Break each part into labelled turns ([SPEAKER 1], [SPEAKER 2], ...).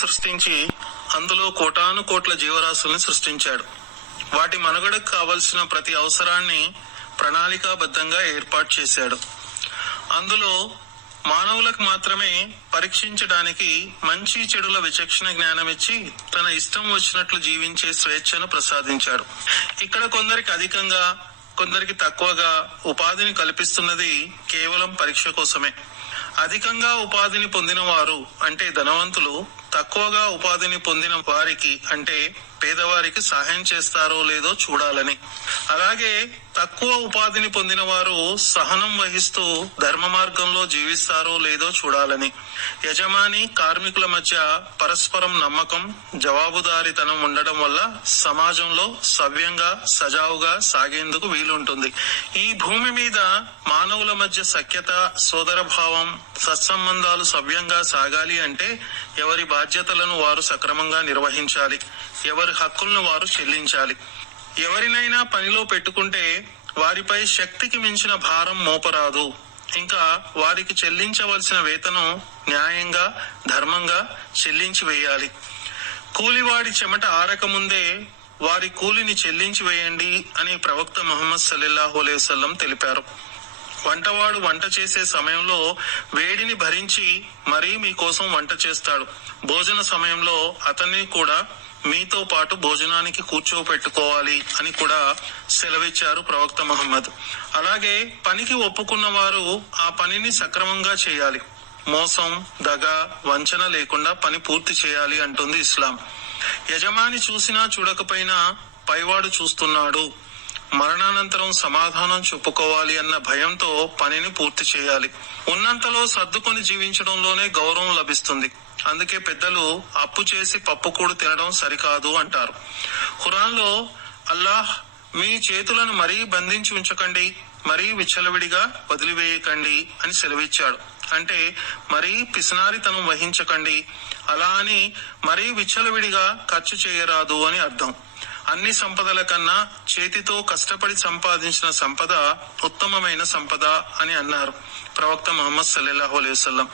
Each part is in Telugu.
[SPEAKER 1] సృష్టించి అందులో కోటాను కోట్ల జీవరాశుల్ని సృష్టించాడు. వాటి మనుగడకు కావలసిన ప్రతి అవసరాన్ని ప్రణాళికాబద్ధంగా ఏర్పాటు చేశాడు. అందులో మానవులకు మాత్రమే పరీక్షించడానికి మంచి చెడుల విచక్షణ జ్ఞానం ఇచ్చి తన ఇష్టం వచ్చినట్లు జీవించే స్వేచ్ఛను ప్రసాదించాడు. ఇక్కడ కొందరికి అధికంగా కొందరికి తక్కువగా ఉపాధిని కల్పిస్తున్నది కేవలం పరీక్ష కోసమే. అధికంగా ఉపాధిని పొందిన వారు అంటే ధనవంతులు తక్కువగా ఉపాధిని పొందిన వారికి అంటే పేదవారికి సహాయం చేస్తారో లేదో చూడాలని. అలాగే తక్కువ ఉపాధిని పొందిన వారు సహనం వహిస్తూ ధర్మ మార్గంలో జీవిస్తారో లేదో చూడాలని. యజమాని కార్మికుల మధ్య పరస్పరం నమ్మకం జవాబుదారీతనం ఉండడం వల్ల సమాజంలో సవ్యంగా సజావుగా సాగేందుకు వీలుంటుంది. ఈ భూమి మీద మానవుల మధ్య సఖ్యత సోదరభావం సత్సంబంధాలు సవ్యంగా సాగాలి అంటే ఎవరి బాధ్యతలను వారు సక్రమంగా నిర్వహించాలి. ఎవరి హక్కులను వారు చెల్లించాలి. ఎవరినైనా పనిలో పెట్టుకుంటే వారిపై శక్తికి మించిన భారం మోపరాదు. ఇంకా వారికి చెల్లించవలసిన వేతనం న్యాయంగా ధర్మంగా చెల్లించి వేయాలి. కూలివాడి చెమట ఆరకముందే వారి కూలిని చెల్లించి వేయండి అని ప్రవక్త మహమ్మద్ సల్లల్లాహు అలైవల్లం తెలిపారు. వంటవాడు వంట చేసే సమయంలో వేడిని భరించి మరీ మీకోసం వంట చేస్తాడు. భోజన సమయంలో అతన్ని కూడా మీతో పాటు భోజనానికి కూర్చోపెట్టుకోవాలి అని కూడా సెలవిచ్చారు ప్రవక్త మహమ్మద్. అలాగే పనికి ఒప్పుకున్న వారు ఆ పనిని సక్రమంగా చేయాలి. మోసం దగ వంచన లేకుండా పని పూర్తి చేయాలి అంటుంది ఇస్లాం. యజమాని చూసినా చూడకపోయినా పైవాడు చూస్తున్నాడు. మరణానంతరం సమాధానం చెప్పుకోవాలి అన్న భయంతో పనిని పూర్తి చేయాలి. ఉన్నంతలో సర్దుకొని జీవించడంలోనే గౌరవం లభిస్తుంది. అందుకే పెద్దలు అప్పు చేసి పప్పుకూడు తినడం సరికాదు అంటారు. ఖురాన్లో అల్లాహ్ మీ చేతులను మరీ బంధించి ఉంచకండి మరీ విచ్చలవిడిగా వదిలివేయకండి అని సెలవిచ్చాడు. అంటే మరీ పిసినారితనం వహించకండి అలా అని మరీ విచ్చలవిడిగా ఖర్చు చేయరాదు అని అర్థం. అన్ని సంపదల కన్నా చేతితో కష్టపడి సంపాదించిన సంపద ఉత్తమమైన సంపద అని అన్నారు ప్రవక్త మహమ్మద్ సల్లల్లాహు అలైహి వసల్లం.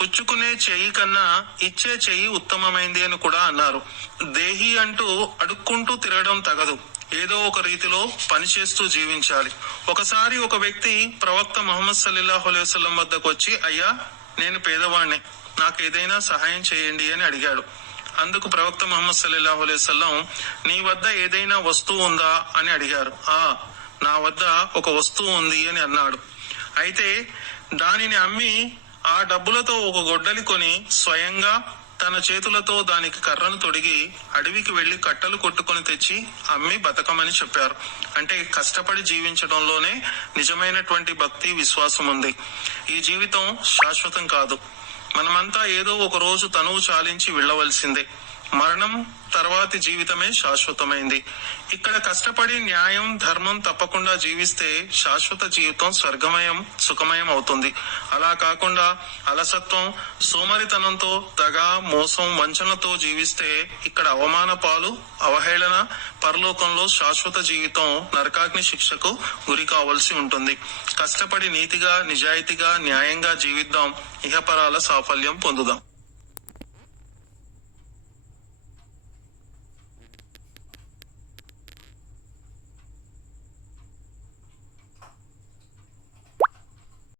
[SPEAKER 1] పుచ్చుకునే చెయ్యి కన్నా ఇచ్చే చెయ్యి ఉత్తమమైంది అని కూడా అన్నారు. దేహి అంటూ అడుక్కుంటూ తిరగడం తగదు. ఏదో ఒక రీతిలో పనిచేస్తూ జీవించాలి. ఒకసారి ఒక వ్యక్తి ప్రవక్త మహమ్మద్ సల్లాహు అలైహి వద్దకు వచ్చి అయ్యా నేను పేదవాణ్ణి. నాకు ఏదైనా సహాయం చేయండి అని అడిగాడు. అందుకు ప్రవక్త ముహమ్మద్ సల్లాహు అలైవల్లం నీ వద్ద ఏదైనా వస్తువు ఉందా? అని అడిగారు. ఆ నా వద్ద ఒక వస్తువు ఉంది అని అన్నాడు. అయితే దానిని అమ్మి ఆ డబ్బులతో ఒక గొడ్డలి కొని స్వయంగా తన చేతులతో దానికి కర్రను తొడిగి అడవికి వెళ్ళి కట్టలు కొట్టుకొని తెచ్చి అమ్మి బతకమని చెప్పారు. అంటే కష్టపడి జీవించడంలోనే నిజమైనటువంటి భక్తి విశ్వాసం ఉంది. ఈ జీవితం శాశ్వతం కాదు. మనమంతా ఏదో ఒక రోజు తనువు చాలించి వెళ్ళవలసిందే. మరణం తర్వాతి జీవితమే శాశ్వతమైంది. ఇక్కడ కష్టపడి న్యాయం ధర్మం తప్పకుండా జీవిస్తే శాశ్వత జీవితం స్వర్గమయం సుఖమయం అవుతుంది. అలా కాకుండా అలసత్వం సోమరితనంతో దగ మోసం వంచనతో జీవిస్తే ఇక్కడ అవమాన పాలు అవహేళన పరలోకంలో శాశ్వత జీవితం నరకాగ్ని శిక్షకు గురి కావాల్సి ఉంటుంది. కష్టపడి నీతిగా నిజాయితీగా న్యాయంగా జీవిద్దాం. ఇహపరాల సాఫల్యం పొందుదాం.